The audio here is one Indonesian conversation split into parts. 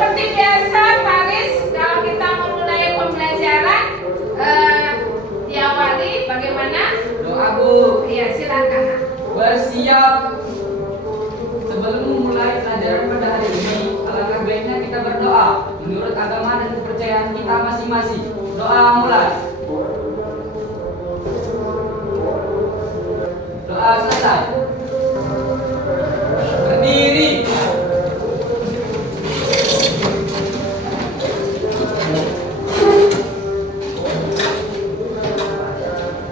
seperti biasa, Paris, kalau kita memulai pembelajaran, diawali bagaimana? Doa, Bu. Iya, silakan. Bersiap. Sebelum memulai pelajaran pada hari ini, alangkah baiknya kita berdoa menurut agama dan kepercayaan kita masing-masing. Doa mulai. Doa selesai. Berdiri.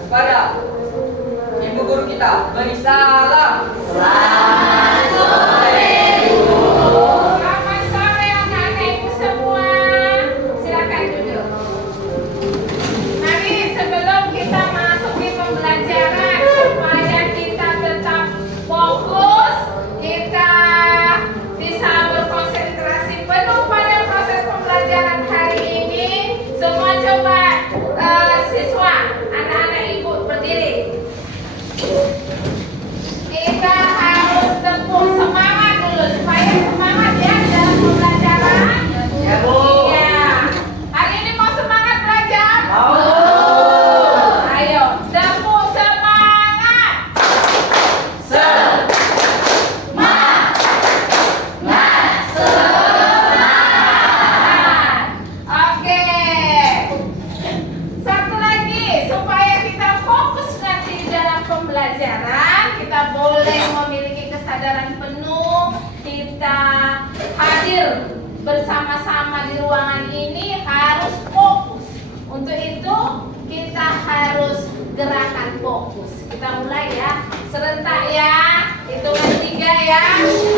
Pada Ibu guru kita beri salam. Selamat sore anak-anak ibu semua. Silakan duduk. Mari sebelum kita masuk di pembelajaran, supaya kita tetap fokus, kita bisa berkonsentrasi penuh pada proses pembelajaran hari ini. Semua coba siswa, anak-anak ibu berdiri. Kita harus tepuk semangat dulu supaya semangat ya dalam pembelajaran. Ya, Bu. Iya. Hari ini mau semangat belajar? Mau. Ayo, tepuk semangat. Semangat. Oke. Satu lagi supaya kita fokus nanti dalam pembelajaran, kita boleh memiliki kesadaran penuh, kita hadir bersama-sama di ruangan ini harus fokus. Untuk itu kita harus gerakan fokus. Kita mulai ya, serentak ya, hitungan 3 ya.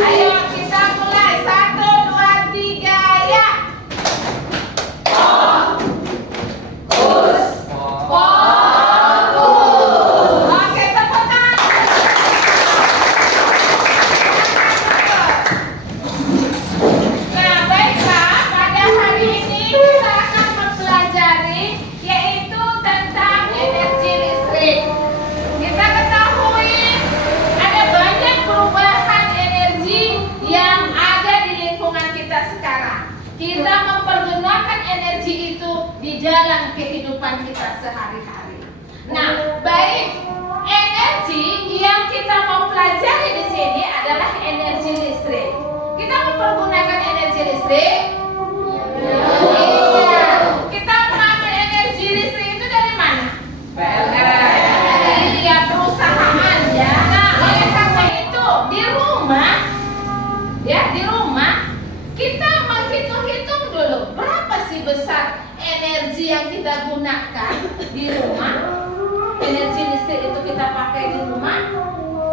Ayo kita mulai, 1, 2, 3 ya. Fokus. Oke, tepuk tangan. Nah, baiklah, pada hari ini kita akan mempelajari yaitu tentang energi listrik. Kita ketahui ada banyak perubahan energi yang ada di lingkungan kita sekarang. Kita mempergunakan energi itu di dalam kehidupan kita sehari-hari. Nah, baik, energi yang kita mau pelajari di sini adalah energi listrik. Kita mempergunakan energi listrik. Iya. Kita mengambil energi listrik itu dari mana? PLN. Iya, perusahaan ya. Nah, oleh karena itu di rumah, ya di rumah kita menghitung-hitung dulu berapa sih besar energi yang kita gunakan di rumah. Energi listrik itu kita pakai di rumah.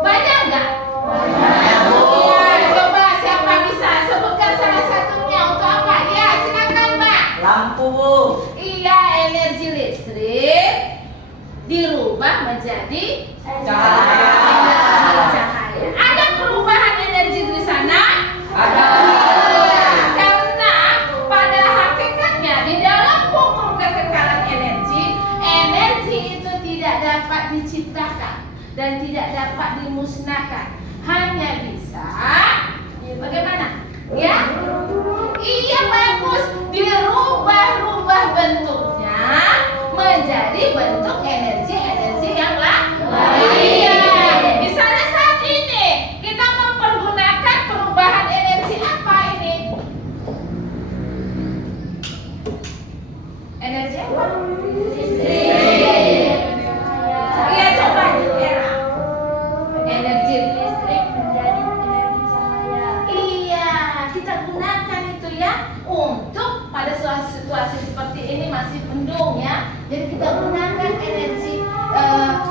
Banyak nggak? Iya, coba siapa bisa sebutkan salah satunya untuk apa? Ya, silakan Mbak. Lampu, Bu. Iya, energi listrik dirubah menjadi Cahaya. energi cahaya. Ada perubahan energi di sana? Ada. Karena pada hakikatnya di dalam hukum kekekalan energi, energi itu tidak dapat diciptakan dan tidak dapat dimusnahkan. Hanya bisa bagaimana? Ya? Iya, bagus. Dirubah-rubah bentuknya menjadi bentuk energi-energi yang lain. Iya. Misalnya saat ini kita mempergunakan perubahan energi apa ini? Energi apa? Listrik. Iya, coba Era. Energi listrik menjadi energi cahaya. Iya, kita gunakan itu ya untuk pada suatu situasi seperti ini masih mendung ya. Jadi kita gunakan energi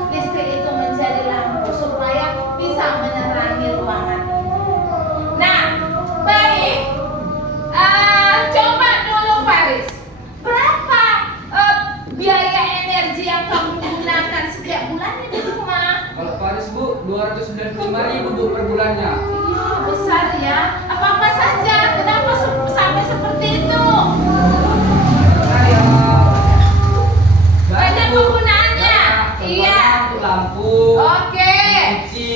listrik itu menjadi lampu supaya bisa menerangi ruangan ini. Nah, baik. Coba dulu Faris, berapa biaya energi yang kamu gunakan setiap bulannya di rumah? Kalau Paris, Bu, 295.000, Bu, per bulannya. Iya, besar ya. Apa-apa saja? Kenapa sampai seperti itu? Banyak penggunaannya. Iya. Untuk lampu. Oke. Cuci.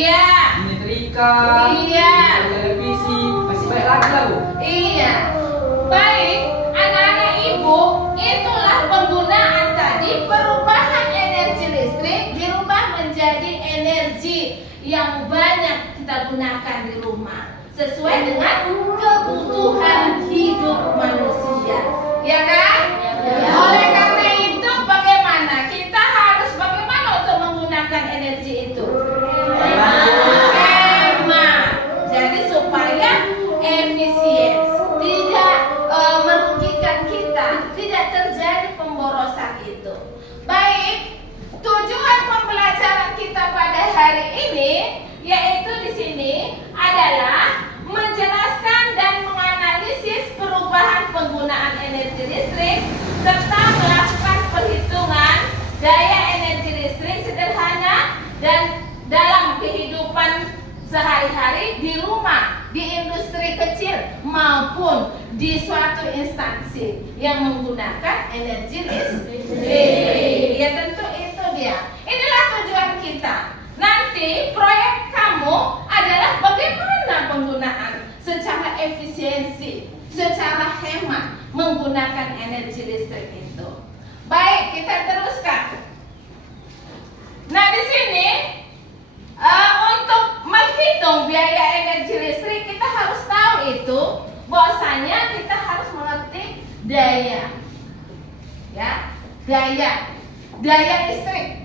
Iya. Nyetrika. Iya. Televisi. Masih banyak lagi lah, Bu. Iya. sesuai dengan kebutuhan hidup manusia, ya kan? Oleh karena itu bagaimana kita harus untuk menggunakan energi itu? Hemat. Jadi supaya efisien, tidak merugikan kita, tidak terjadi pemborosan itu. Baik, tujuan pembelajaran kita pada hari ini yaitu di sini adalah menjelaskan dan menganalisis perubahan penggunaan energi listrik serta melakukan perhitungan daya energi listrik sederhana dan dalam kehidupan sehari-hari di rumah, di industri kecil maupun di suatu instansi yang menggunakan energi listrik. Ya tentu itu dia. Inilah tujuan kita. Nanti proyek kamu adalah bagaimana penggunaan secara efisiensi, secara hemat menggunakan energi listrik itu. Baik, kita teruskan. Nah, di sini untuk menghitung biaya energi listrik kita harus tahu itu bahwasanya kita harus mengerti daya. Ya, daya listrik.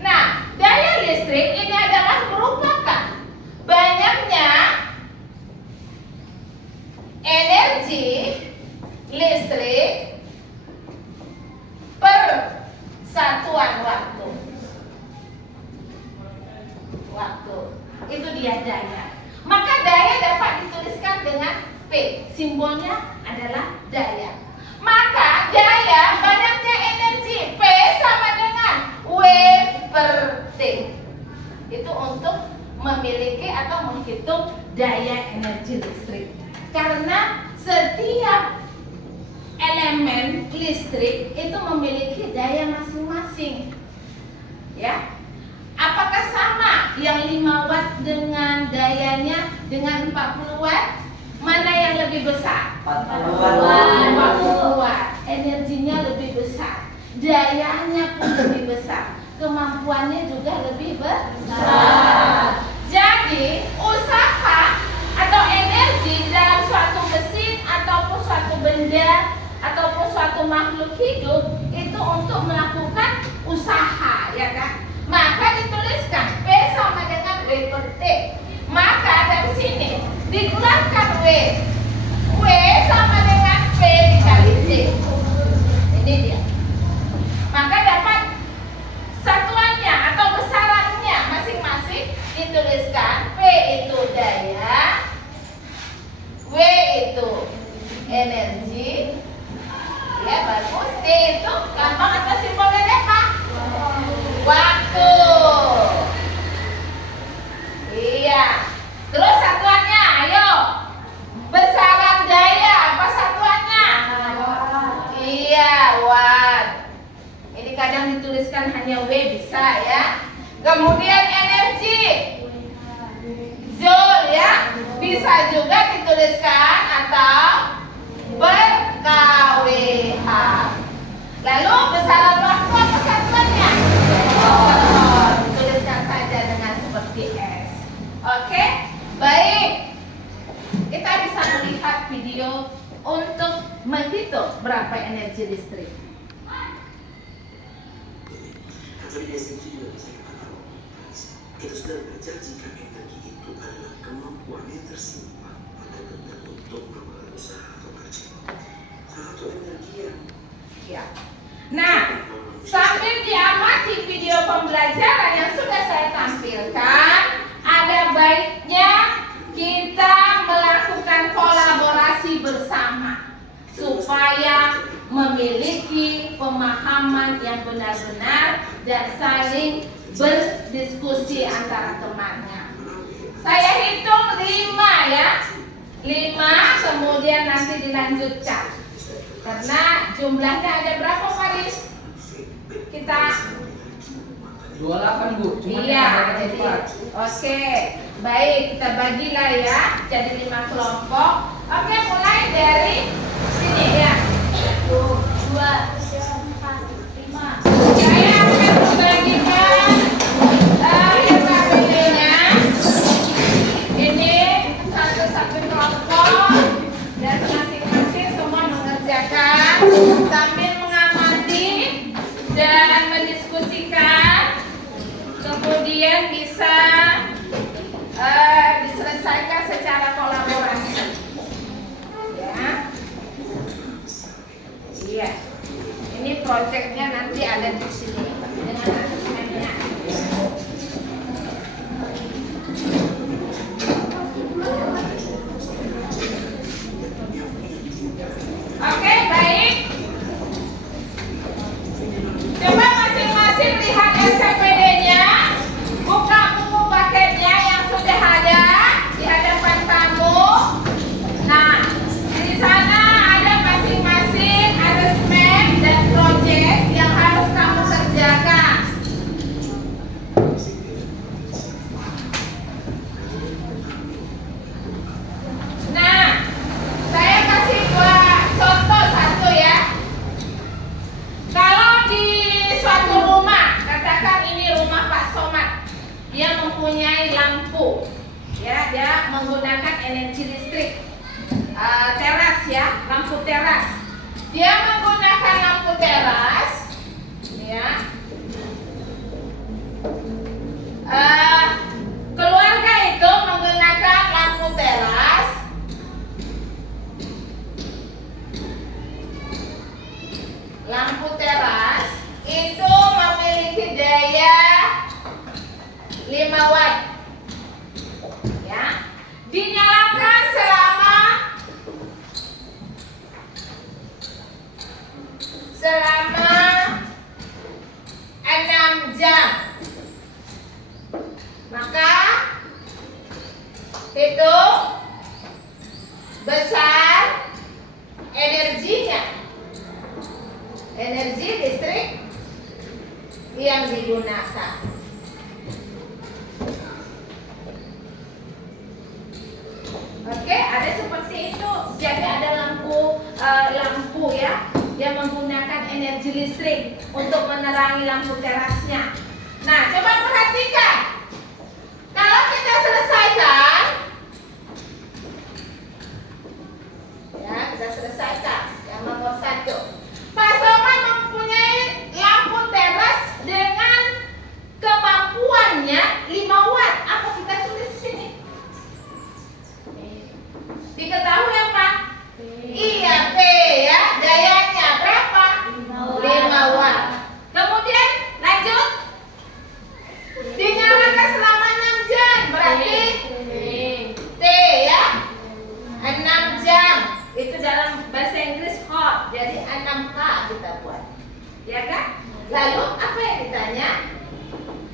Nah, daya listrik ini adalah merupakan banyaknya energi listrik per satuan waktu. Itu dia daya. Maka daya dapat dituliskan dengan P. Simbolnya adalah daya. Maka daya banyaknya energi P sama dengan W per T. Itu untuk memiliki atau menghitung daya energi listrik. Karena setiap elemen listrik itu memiliki daya masing-masing. Ya. Apakah sama yang 5 watt dengan dayanya dengan 40 watt? Mana yang lebih besar? 40 watt. Energinya lebih besar. Dayanya pun lebih besar. Kemampuannya juga lebih besar. Jadi, usaha atau energi dalam suatu mesin ataupun suatu benda ataupun suatu makhluk hidup itu untuk melakukan usaha, ya kan? Maka dituliskan P sama dengan W per T. Maka dari sini dikeluarkan W. W sama dengan P dikali T. Ini dia. Maka dapat satuannya atau besarannya masing-masing dituliskan. P itu daya, W itu energi. Ya bagus. T itu gampang atau simbolnya deh, Pak? Waktu. Iya. Terus satuannya, ayo. Besaran daya, apa satuannya? Iya, watt. Ini kadang dituliskan hanya W bisa ya. Kemudian energi, joule ya. Bisa juga dituliskan atau ber-kWh. Lalu besaran waktu apa satuannya? Tuliskan saja dengan seperti S. Oke, baik. Kita bisa melihat video untuk menghitung berapa energi listrik. Tapi sendiri saya katakan, kita sudah belajar jika energi itu adalah kemampuan yang tersimpan pada benda untuk melakukan usaha atau kerja. Satu energi yang Nah, sambil diamati video pembelajaran yang sudah saya tampilkan, ada baiknya kita melakukan kolaborasi bersama supaya memiliki pemahaman yang benar-benar dan saling berdiskusi antara temannya. Saya hitung 5 ya. 5, kemudian nanti dilanjutkan. Karena jumlahnya ada berapa, Faris? Kita 28, Bu. Cuma iya, ada jadi 4. oke. Baik, kita bagilah ya jadi 5 kelompok. Oke, mulai dari sini ya. 1, 2, 3, 4, 5. Saya akan membagikan RKPD-nya sambil mengamati dan mendiskusikan, kemudian bisa diselesaikan secara kolaborasi. Ya. Iya. Ini proyeknya nanti ada di sini dengan asesmennya. Oke, baik. Coba masing-masing lihat SKPD-nya, buka buku paketnya yang sudah ada di hadapan kamu. Nah, di sana ada masing-masing asesmen dan proyek yang harus kamu kerjakan. Nah, saya kasih dua contoh satu ya. Kalau di suatu rumah, katakan ini rumah Pak Somad, dia mempunyai lampu, ya, dia menggunakan energi listrik, teras ya, lampu teras. Dia menggunakan lampu teras, ya. Keluarga itu menggunakan lampu teras. Lampu teras itu memiliki daya 5 watt. Ya. Dinyalakan selama 6 jam. Maka itu besar energinya. Energi listrik yang digunakan. Oke, ada seperti itu. Jadi ada lampu ya yang menggunakan energi listrik untuk menerangi lampu terasnya. Nah, coba perhatikan. Kalau kita selesaikan, ya kita selesaikan yang nomor 1. Pak Somad mempunyai lampu teras dengan kemampuannya 5 watt. Apa kita tulis sini? Diketahui apa? Iya, P ya. Dayanya berapa? 5 watt. Kemudian lanjut. Dinyalakan selama 6 jam. Berarti T ya. 6 jam. Itu dalam bahasa Inggris hot. Jadi 6H kita buat. Ya kan? Lalu apa yang ditanya?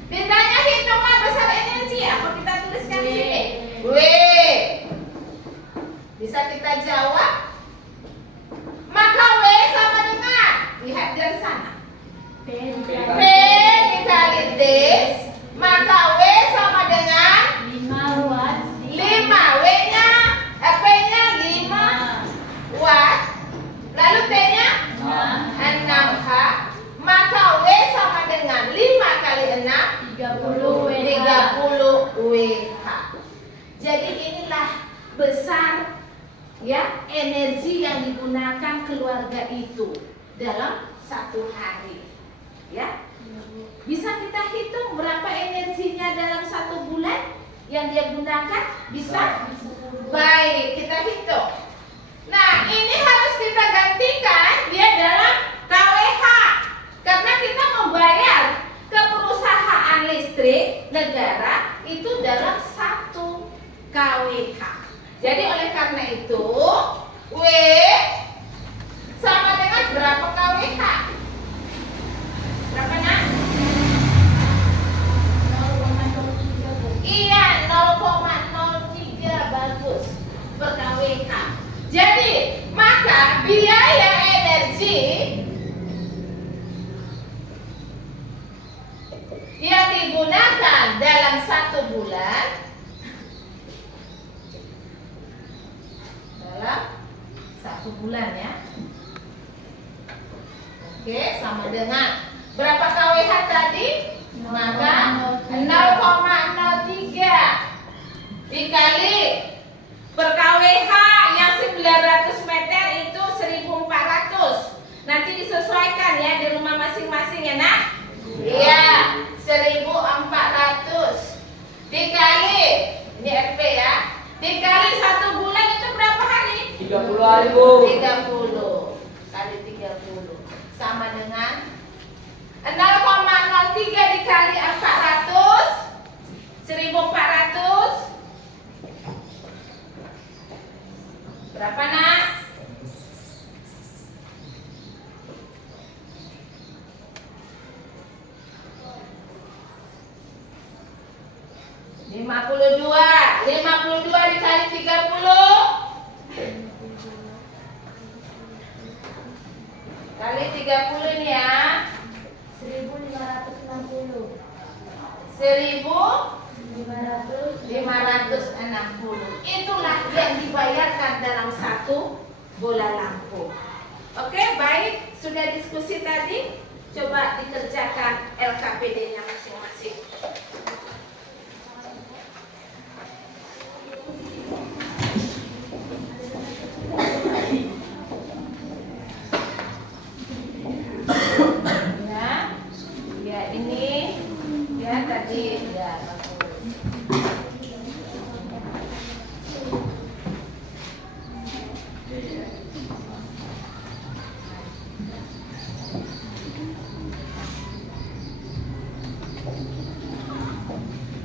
Ditanya hitungan besar energi. Apa kita tuliskan di sini? W. Bisa kita jawab? Maka W sama dengan, lihat dari sana, P dikali T, maka W sama dengan 5 watt. 5. W-nya, P-nya 5 watt. Lalu T-nya 6H. Maka W sama dengan 5 kali 6 30 WH. Jadi inilah besar ya energi yang digunakan keluarga itu dalam 1 hari. Ya. Bisa kita hitung berapa energinya dalam 1 bulan yang dia gunakan? Bisa? Baik, kita hitung. Nah, ini harus kita gantikan dia dalam KWH. Karena kita membayar ke perusahaan listrik negara itu dalam 1 KWH. Jadi oleh karena itu W sama dengan berapa KWH? Berapa nak? 0,03. Iya, 0,03 bagus per KWH. Jadi maka biaya energi yang digunakan dalam 1 bulan dalam 1 bulan ya. Oke, sama dengan berapa KWH tadi? Maka 0,03 dikali per KWH yang 900 meter itu 1400. 2000. 30 kali 30 sama dengan 0,03 dikali 400 1400 berapa nak? Lima puluh dua dikali 30 kali 30 ini ya 1560. 1560. Itulah yang dibayarkan dalam satu bola lampu. Oke, baik. Sudah diskusi tadi. Coba dikerjakan LKPD-nya masing-masing. Ya, ini ya tadi ya.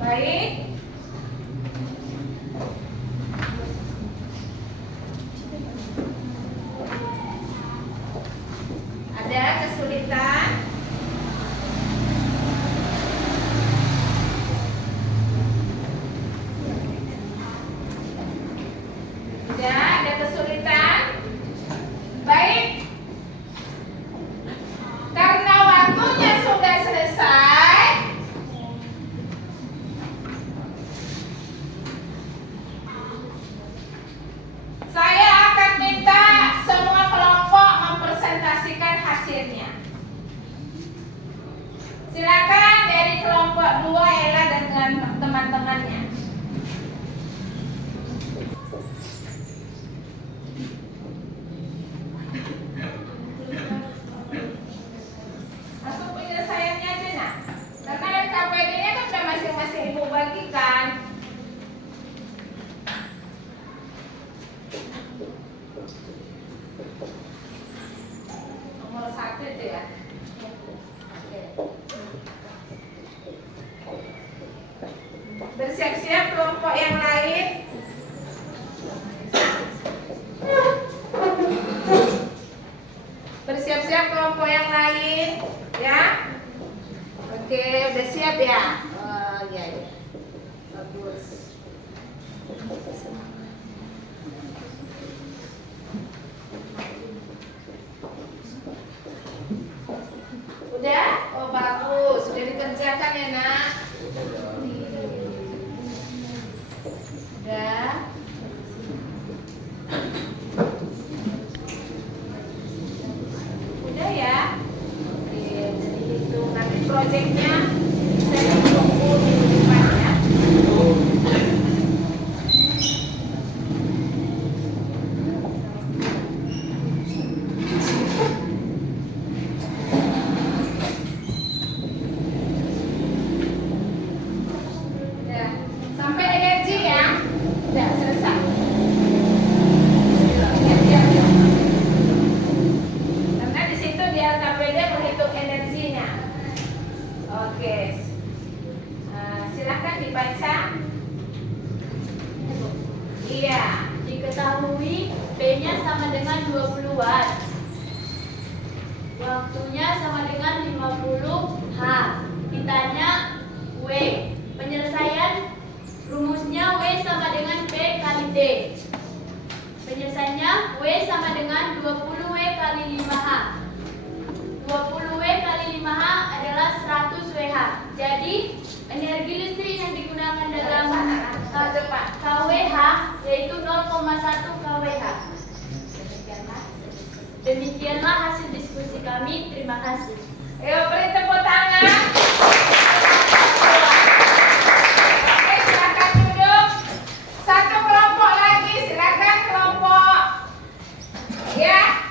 Baik. Ada kesulitan? Ya, ada kesulitan? Baik. Karena waktunya sudah selesai, saya akan minta semua kelompok mempresentasikan hasilnya. Silakan dari kelompok 2 Ella dengan teman-temannya. Masuk penyelesaiannya aja nak. Karena KPD-nya kan sudah masing-masing ibu bagikan. Nomor 1 itu ya. Bersiap-siap kelompok yang lain. Bersiap-siap kelompok yang lain, ya. Oke, udah siap ya? Oh, iya, iya. Bagus. Udah? Oh, bagus. Sudah dikerjakan ya, nak? Udah. Udah ya? Oke, jadi itu nanti proyeknya saya tunggu minggu depan ya. Udah. Sampai energi ya? Udah selesai. Siap-siap. Karena di situ di LKPD menghitung energinya. Oke. Silakan dibaca. Iya. Diketahui P-nya sama dengan 20 watt. Waktunya sama dengan 50 H. Ditanya W. Penyelesaian rumusnya W sama dengan P kali D. Penyelesaiannya W sama dengan 20W kali 5H. 20W kali 5H adalah 100 WH. Jadi energi listrik yang digunakan dalam KWH yaitu 0,1 kWh. Demikianlah hasil diskusi kami. Terima kasih. Ayo beri tepuk tangan. Oke, silakan duduk. Satu kelompok lagi, silakan kelompok. Ya,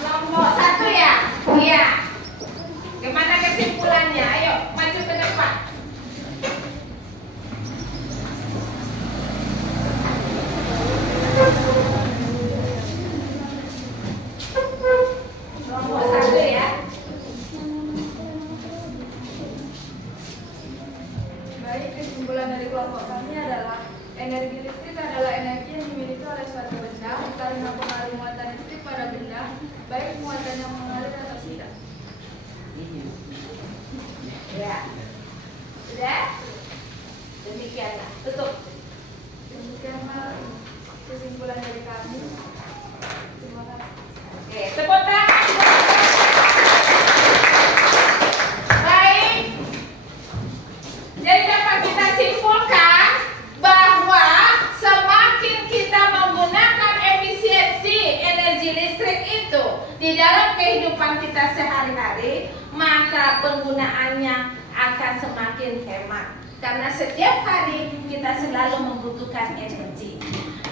kelompok 1 ya. Iya. Gimana kesimpulannya? Ayo maju ke depan. gitu. Ya. Sudah? Demikianlah. Tutup. Demikianlah kesimpulan dari kami. Terima kasih. Oke, tepuk tangan. Baik. Jadi dapat kita simpulkan bahwa semakin kita menggunakan efisiensi energi listrik itu di dalam kehidupan kita sehari-hari, maka penggunaannya akan semakin hemat. Karena setiap hari kita selalu membutuhkan energi.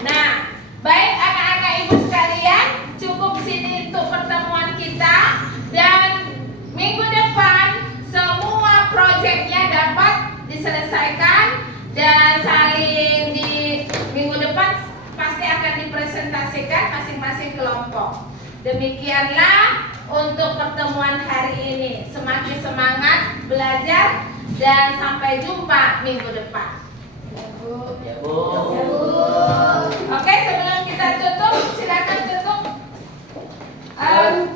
Nah, baik anak-anak ibu sekalian, cukup sini untuk pertemuan kita. Dan minggu depan semua proyeknya dapat diselesaikan dan saling di minggu depan pasti akan dipresentasikan masing-masing kelompok. Demikianlah untuk pertemuan hari ini. Semakin semangat belajar dan sampai jumpa minggu depan. Ya, Bu. Oke, sebelum kita tutup, silakan tutup.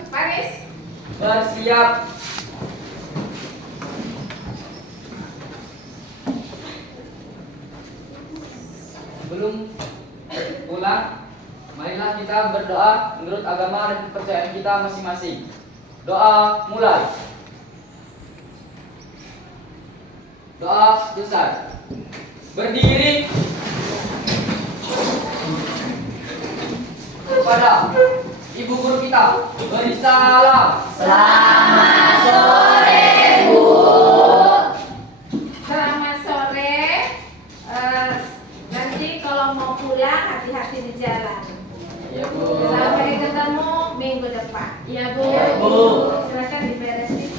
Paris. Bersiap. Sebelum pulang, marilah kita berdoa menurut agama dan kepercayaan kita masing-masing. Doa mulai. Doa besar. Berdiri kepada ibu guru kita. Beri salam. Selamat sore, Bu. Selamat sore. Nanti kalau mau pulang hati-hati di jalan. Ya, Bu. Sampai ketemu minggu depan. Ya, Bu. Ya, Bu. Silakan diberesin.